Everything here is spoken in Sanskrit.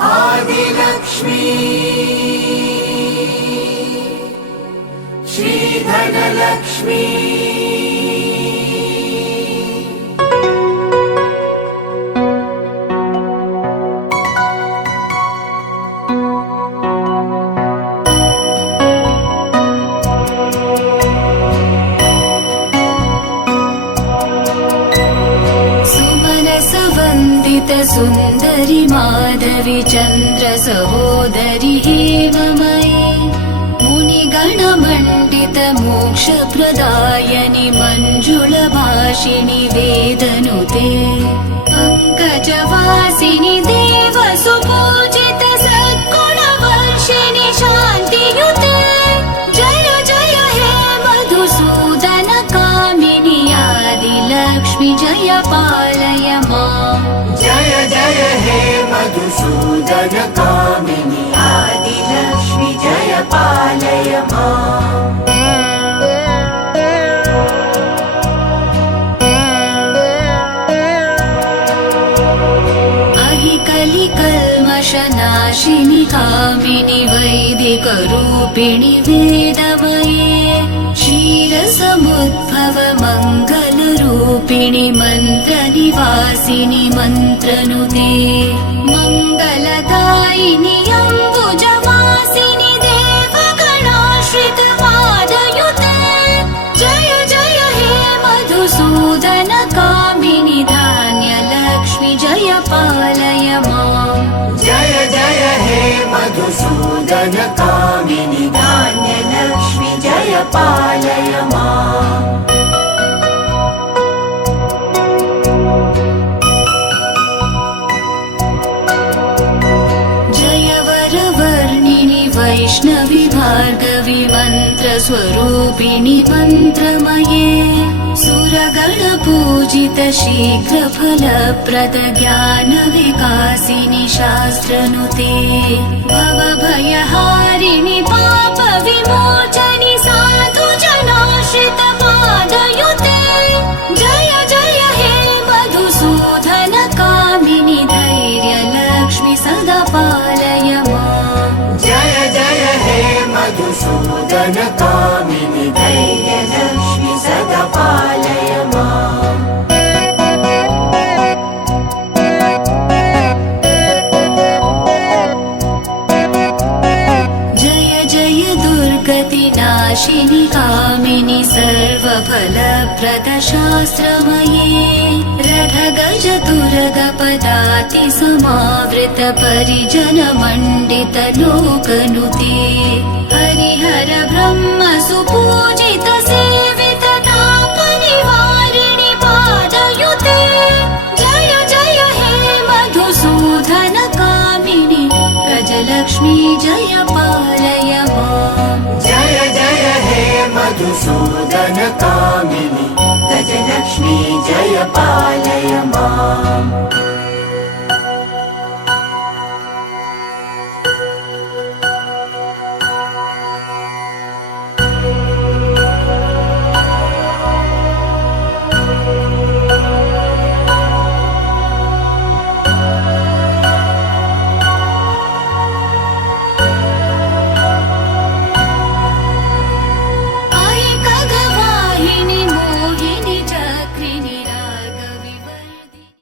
आदिलक्ष्मी श्रीधनलक्ष्मी सुन्दरि माधवी चन्द्र सहोदरि हेममयी मुनिगणमण्डित मोक्षप्रदायनि मञ्जुलभाषिणि वेदनुते पङ्कजवासिनि देवसुपूजित सद्गुणवर्षिणि शान्तियुते जय जय हे मधुसूदन कामिनि आदिलक्ष्मि जय पालय माम् जय जय हे मधुसूदन कामिनि आदिलक्ष्मि जय पालय माम् कलिकल्मषनाशिनि कामिनि वैदिकरूपिणि वेदमये क्षीरसमुद्भव मङ्गलरूपिणि मन्त्रनिवासिनि मन्त्रनुते मङ्गलदायिनि अम्बुजवासिनि देवगणाश्रित पादयुते जय जय हे मधुसूदन कामिनि धान्यलक्ष्मि जय पालय माम् जय जय हे मधुसूदन कामिनि धान्यलक्ष्मि जय पालय माम् जय वरवर्णिनि वैष्णवि भार्गवि मन्त्रस्वरूपिणि मन्त्रमये सुरगणपूजित शीघ्रफलप्रद ज्ञानविकासिनि शास्त्रनुते भवभयहारिणि पापविमोचनि साधुजनाश्रित पादयुते जय जय हे मधुसूदन कामिनि धैर्यलक्ष्मि सदा पालय माम् जय जय हे मधुसूदन कामिनि धैर्यलक्ष्मि सदा पालय माम् जय जय दुर्गतिनाशिनि कामिनि सर्वफलप्रद शास्त्रमये रथगज तुरगपदाति समावृत परिजन मण्डित लोकनुते हरिहर ब्रह्म सुपूजित सेवित तापनिवारिणि पादयुते जय जय हे मधुसूदन कामिनि गजलक्ष्मी जय पालय माम् जय जय हे मधुसूदन कामिनि गजलक्ष्मी जय पालय माम्